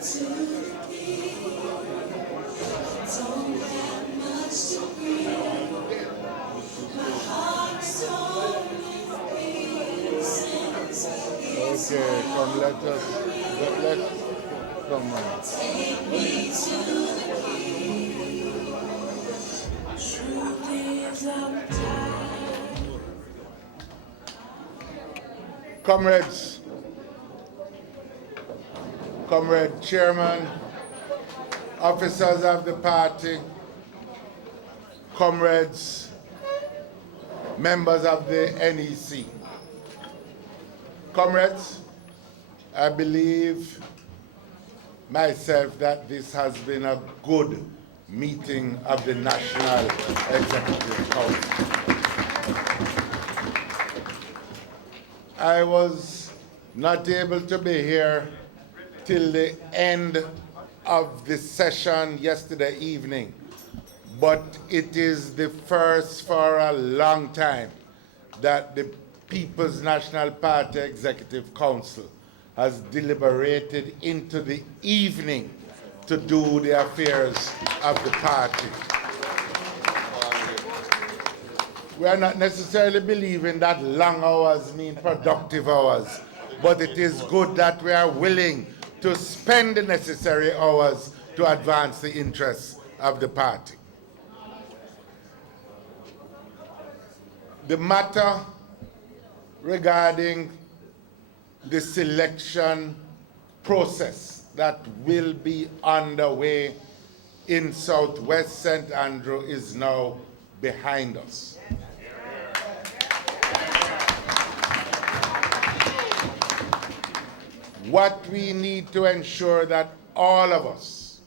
Okay, come let's come on. Comrades, comrade chairman, officers of the party, comrades, members of the NEC. Comrades, I believe myself that this has been a good meeting of the National Executive Council. I was not able to be here till the end of the session yesterday evening, but it is the first for a long time that the People's National Party Executive Council has deliberated into the evening to do the affairs of the party. We are not necessarily believing that long hours mean productive hours, but it is good that we are willing to spend the necessary hours to advance the interests of the party. The matter regarding the selection process that will be underway in Southwest St. Andrew is now behind us. What we need to ensure that all of us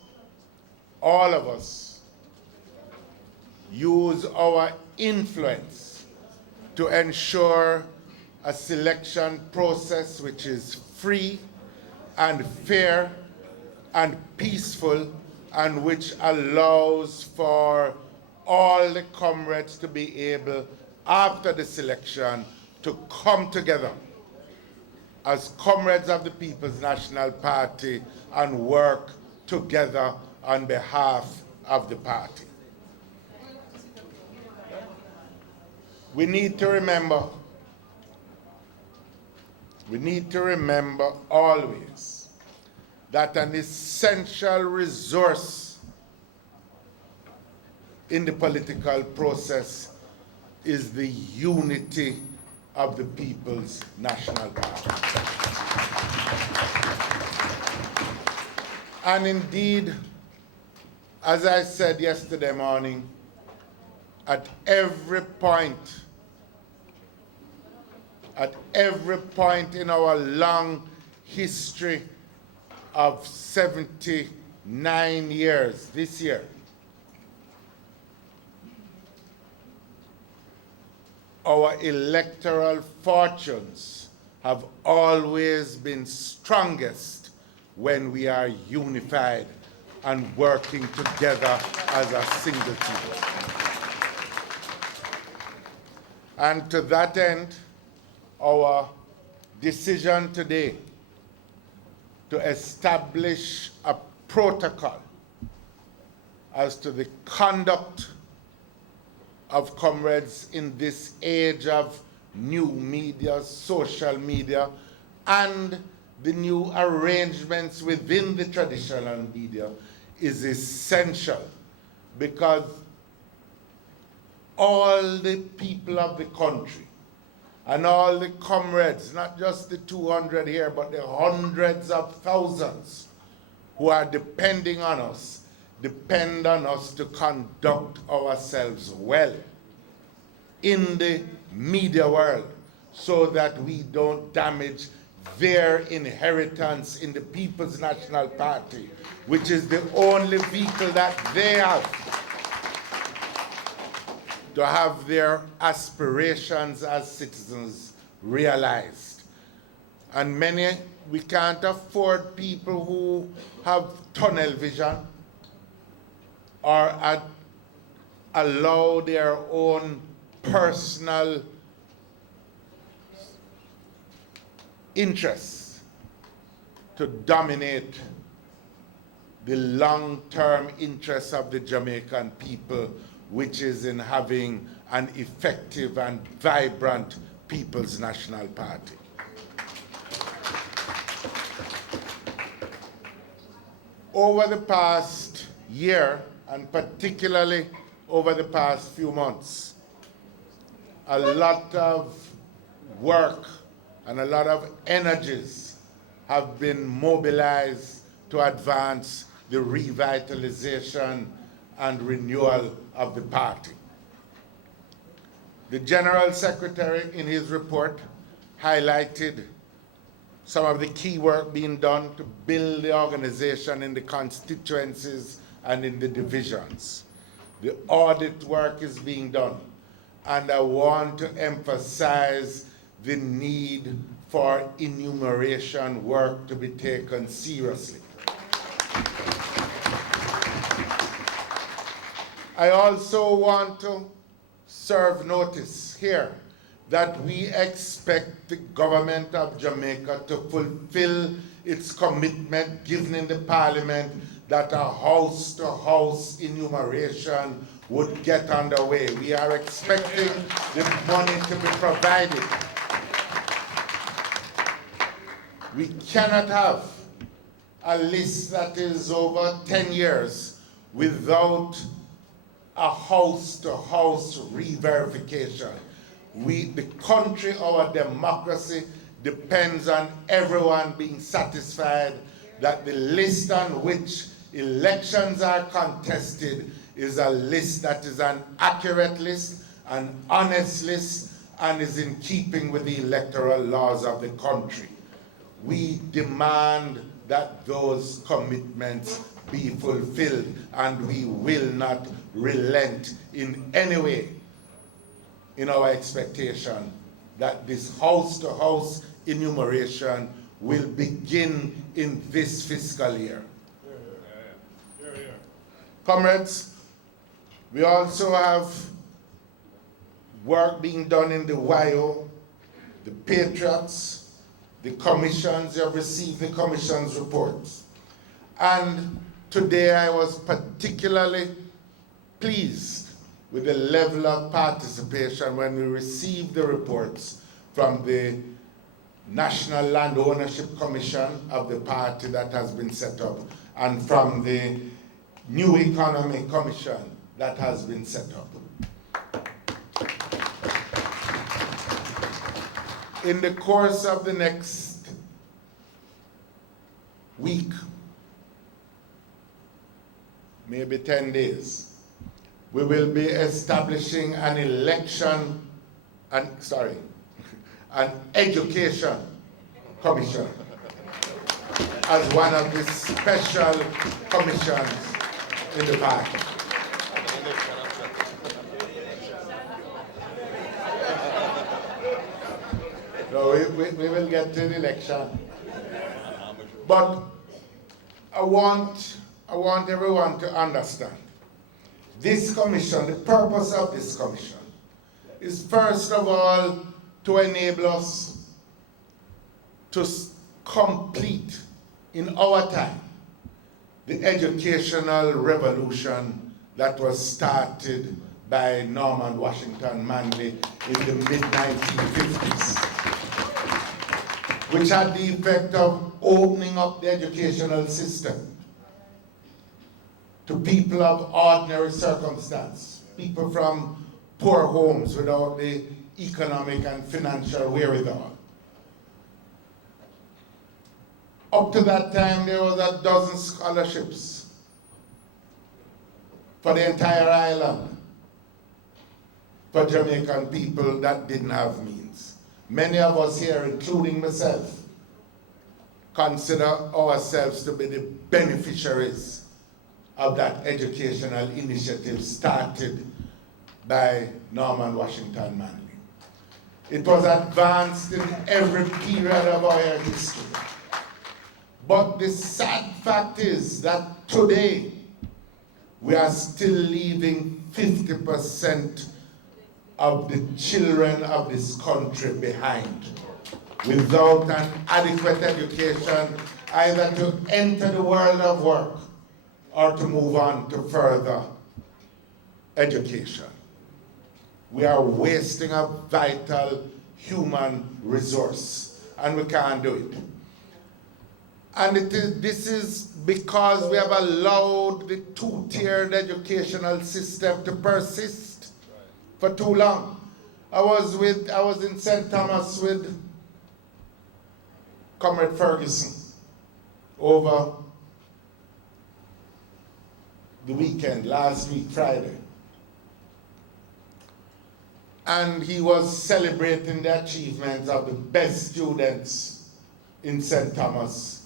use our influence to ensure a selection process which is free and fair and peaceful and which allows for all the comrades to be able, after the selection, to come together as comrades of the People's National Party and work together on behalf of the party. We need to remember always that an essential resource in the political process is the unity of the People's National Party. And indeed, as I said yesterday morning, at every point in our long history of 79 years this year, our electoral fortunes have always been strongest when we are unified and working together as a single team. And to that end, our decision today to establish a protocol as to the conduct of comrades in this age of new media, social media, and the new arrangements within the traditional media is essential, because all the people of the country and all the comrades, not just the 200 here, but the hundreds of thousands who are depending on us, depend on us to conduct ourselves well in the media world so that we don't damage their inheritance in the People's National Party, which is the only vehicle that they have to have their aspirations as citizens realized. And many, we can't afford people who have tunnel vision or allow their own personal interests to dominate the long-term interests of the Jamaican people, which is in having an effective and vibrant People's National Party. Over the past year, and particularly over the past few months, a lot of work and a lot of energies have been mobilized to advance the revitalization and renewal of the party. The General Secretary, in his report, highlighted some of the key work being done to build the organization in the constituencies and in the divisions. The audit work is being done, and I want to emphasize the need for enumeration work to be taken seriously. I also want to serve notice here that we expect the government of Jamaica to fulfill its commitment given in the Parliament that a house-to-house enumeration would get underway. We are expecting the money to be provided. We cannot have a list that is over 10 years without a house-to-house re-verification. The country, our democracy, depends on everyone being satisfied that the list on which elections are contested is a list that is an accurate list, an honest list, and is in keeping with the electoral laws of the country. We demand that those commitments be fulfilled, and we will not relent in any way in our expectation that this house-to-house enumeration will begin in this fiscal year. Comrades, we also have work being done in the YO, the Patriots, the commissions. You have received the commission's reports. And today I was particularly pleased with the level of participation when we received the reports from the National Land Ownership Commission of the party that has been set up, and from the New Economy Commission that has been set up. In the course of the next week, maybe 10 days, we will be establishing an an education commission as one of the special commissions in the party. So we will get to the election. But I want everyone to understand, this commission, the purpose of this commission, is first of all to enable us to complete in our time the educational revolution that was started by Norman Manley in the mid-1950s, which had the effect of opening up the educational system to people of ordinary circumstance, people from poor homes without the economic and financial wherewithal. Up to that time, there was 12 scholarships for the entire island for Jamaican people that didn't have means. Many of us here, including myself, consider ourselves to be the beneficiaries of that educational initiative started by Norman Manley. It was advanced in every period of our history. But the sad fact is that today we are still leaving 50% of the children of this country behind without an adequate education, either to enter the world of work or to move on to further education. We are wasting a vital human resource, and we can't do it. And this is because we have allowed the two-tiered educational system to persist for too long. I was in St. Thomas with Comrade Ferguson over the weekend, last week, Friday. And he was celebrating the achievements of the best students in St. Thomas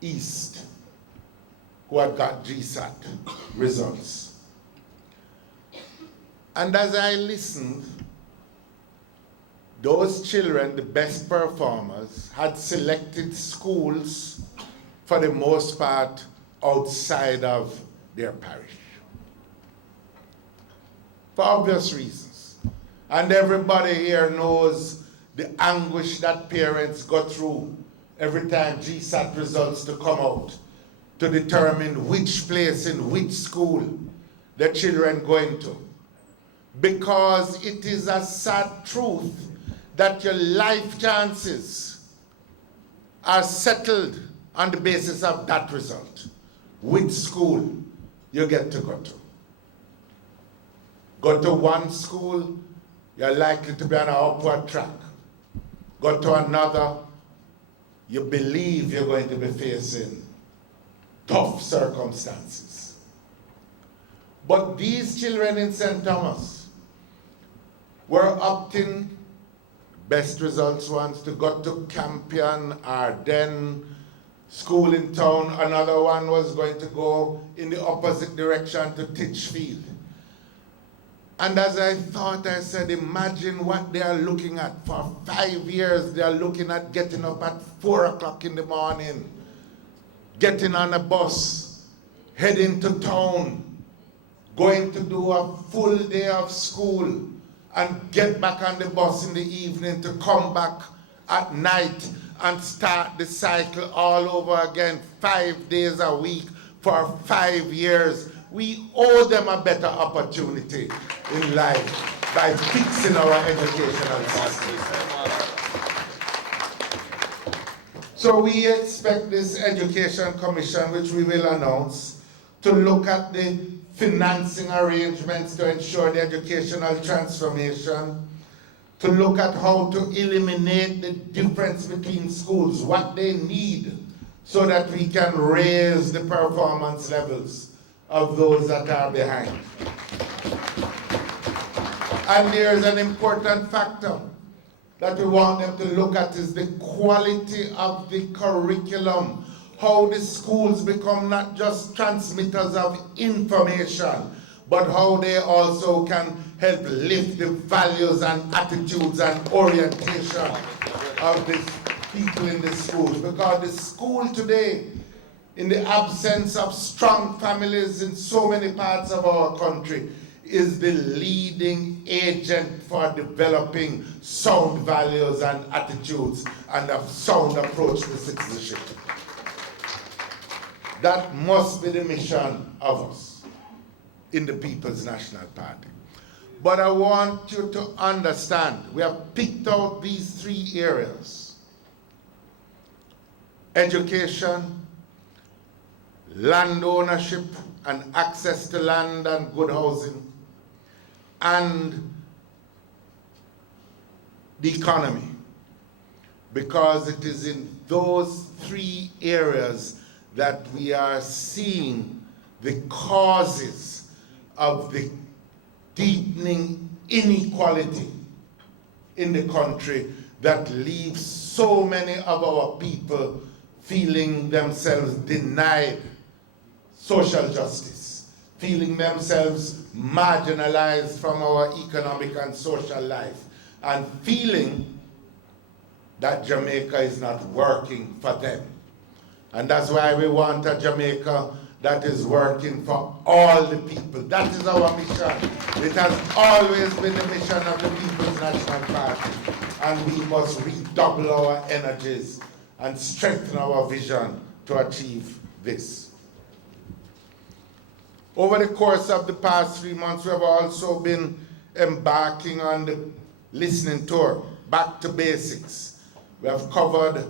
East who had got GSAT results. And as I listened, those children, the best performers, had selected schools for the most part outside of their parish. For obvious reasons. And everybody here knows the anguish that parents go through every time GSAT results to come out to determine which place in which school the children go into. Because it is a sad truth that your life chances are settled on the basis of that result. Which school you get to go to. Go to one school, you're likely to be on an upward track. Go to another, you believe you're going to be facing tough circumstances. But these children in St. Thomas were opting, best results ones, to go to Campion, Ardennes, school in town. Another one was going to go in the opposite direction to Titchfield. And as I thought, I said, imagine what they are looking at. For 5 years, they are looking at getting up at 4 o'clock in the morning, getting on a bus, heading to town, going to do a full day of school, and get back on the bus in the evening to come back at night and start the cycle all over again, 5 days a week for 5 years. We owe them a better opportunity in life by fixing our educational system. So we expect this Education Commission, which we will announce, to look at the financing arrangements to ensure the educational transformation, to look at how to eliminate the difference between schools, what they need, so that we can raise the performance levels of those that are behind. And there's an important factor that we want them to look at is the quality of the curriculum, how the schools become not just transmitters of information, but how they also can help lift the values and attitudes and orientation of the people in the schools. Because the school today, in the absence of strong families in so many parts of our country, is the leading agent for developing sound values and attitudes and a sound approach to citizenship. That must be the mission of us in the People's National Party. But I want you to understand, we have picked out these 3 areas: education, land ownership and access to land and good housing, and the economy, because it is in those 3 areas that we are seeing the causes of the deepening inequality in the country that leaves so many of our people feeling themselves denied social justice, feeling themselves marginalized from our economic and social life, and feeling that Jamaica is not working for them. And that's why we want a Jamaica that is working for all the people. That is our mission. It has always been the mission of the People's National Party. And we must redouble our energies and strengthen our vision to achieve this. Over the course of the past 3 months, we have also been embarking on the listening tour, Back to Basics. We have covered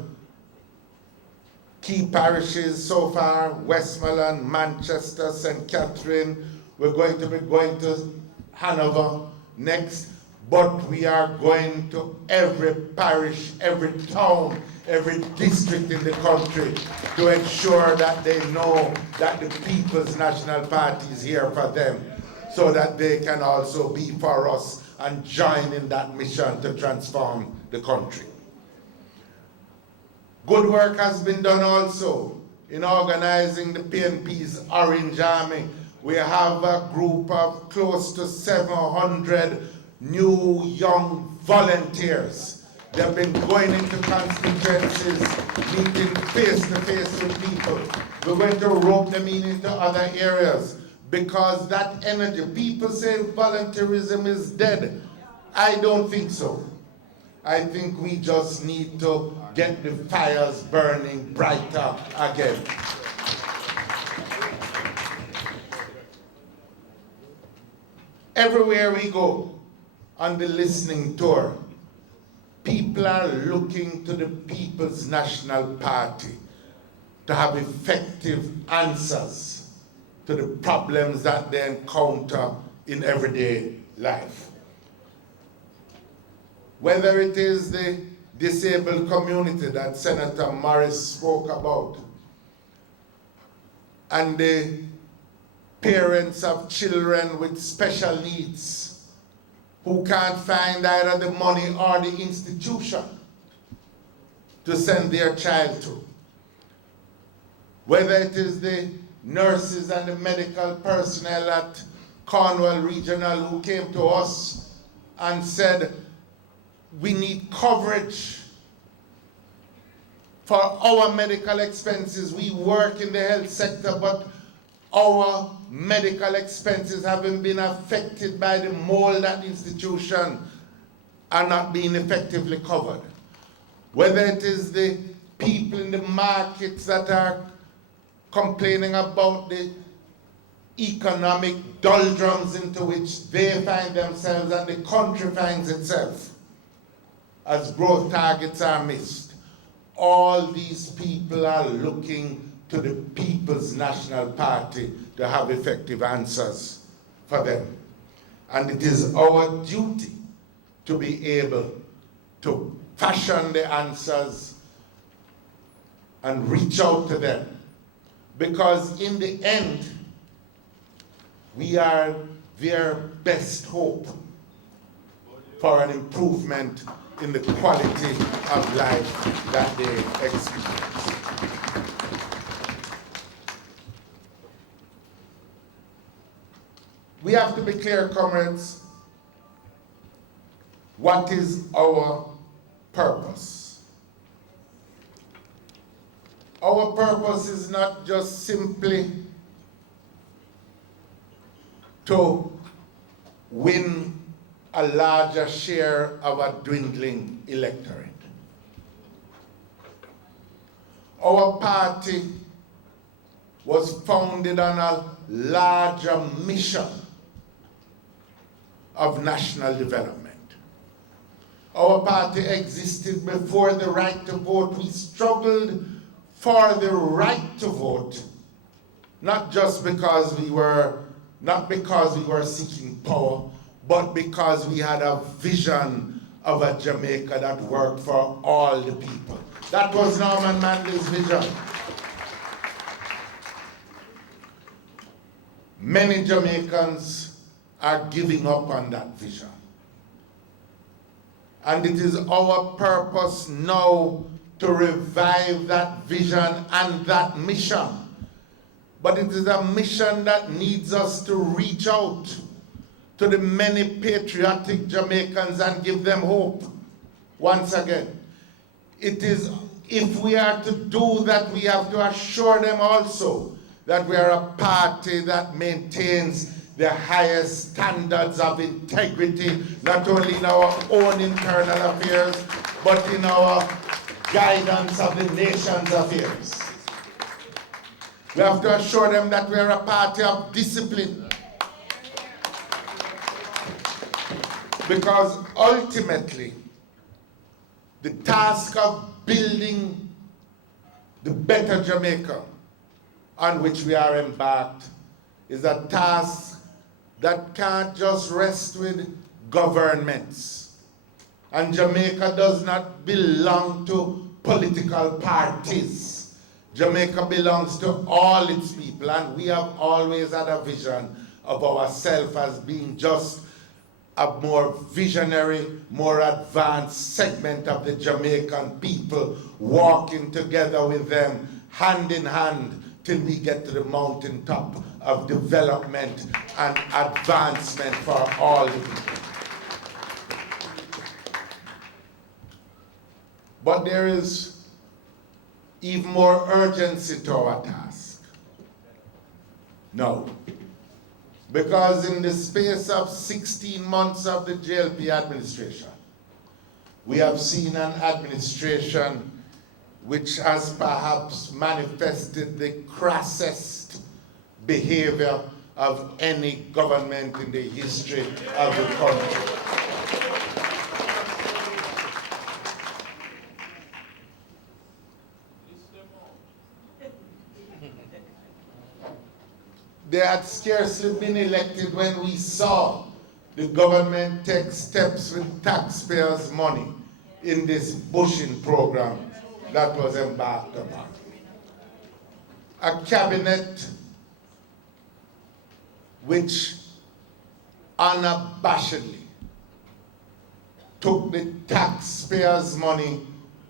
key parishes so far: Westmoreland, Manchester, St. Catherine. We're going to be going to Hanover next, but we are going to every parish, every town, every district in the country to ensure that they know that the People's National Party is here for them, so that they can also be for us and join in that mission to transform the country. Good work has been done also in organizing the PNP's Orange Army. We have a group of close to 700 new young volunteers. They've been going into constituencies, meeting face-to-face with people. We're going to rope them into other areas because that energy, people say volunteerism is dead. I don't think so. I think we just need to get the fires burning brighter again. Everywhere we go on the listening tour, people are looking to the People's National Party to have effective answers to the problems that they encounter in everyday life. Whether it is the disabled community that Senator Morris spoke about, and the parents of children with special needs who can't find either the money or the institution to send their child to. Whether it is the nurses and the medical personnel at Cornwall Regional who came to us and said, we need coverage for our medical expenses. We work in the health sector, but our medical expenses haven't been affected by the mold at the institution are not being effectively covered. Whether it is the people in the markets that are complaining about the economic doldrums into which they find themselves and the country finds itself as growth targets are missed. All these people are looking to the People's National Party to have effective answers for them. And it is our duty to be able to fashion the answers and reach out to them. Because in the end, we are their best hope for an improvement in the quality of life that they experience. We have to be clear, comrades, what is our purpose? Our purpose is not just simply to win a larger share of a dwindling electorate. Our party was founded on a larger mission of national development. Our party existed before the right to vote. We struggled for the right to vote, not because we were seeking power, but because we had a vision of a Jamaica that worked for all the people. That was Norman Manley's vision. Many Jamaicans are giving up on that vision. And it is our purpose now to revive that vision and that mission. But it is a mission that needs us to reach out to the many patriotic Jamaicans and give them hope. Once again, it is, if we are to do that, we have to assure them also that we are a party that maintains the highest standards of integrity, not only in our own internal affairs, but in our guidance of the nation's affairs. We have to assure them that we are a party of discipline. Because ultimately, the task of building the better Jamaica on which we are embarked is a task that can't just rest with governments. And Jamaica does not belong to political parties. Jamaica belongs to all its people, and we have always had a vision of ourselves as being just a more visionary, more advanced segment of the Jamaican people, walking together with them, hand in hand, till we get to the mountaintop of development and advancement for all the people. But there is even more urgency to our task. No. Because in the space of 16 months of the JLP administration, we have seen an administration which has perhaps manifested the crassest behavior of any government in the history of the country. They had scarcely been elected when we saw the government take steps with taxpayers' money in this bushing program that was embarked upon. A cabinet which unabashedly took the taxpayers' money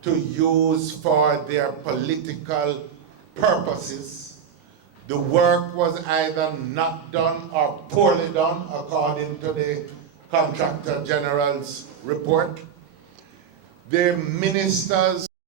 to use for their political purposes. The work was either not done or poorly done, according to the Contractor General's report. The ministers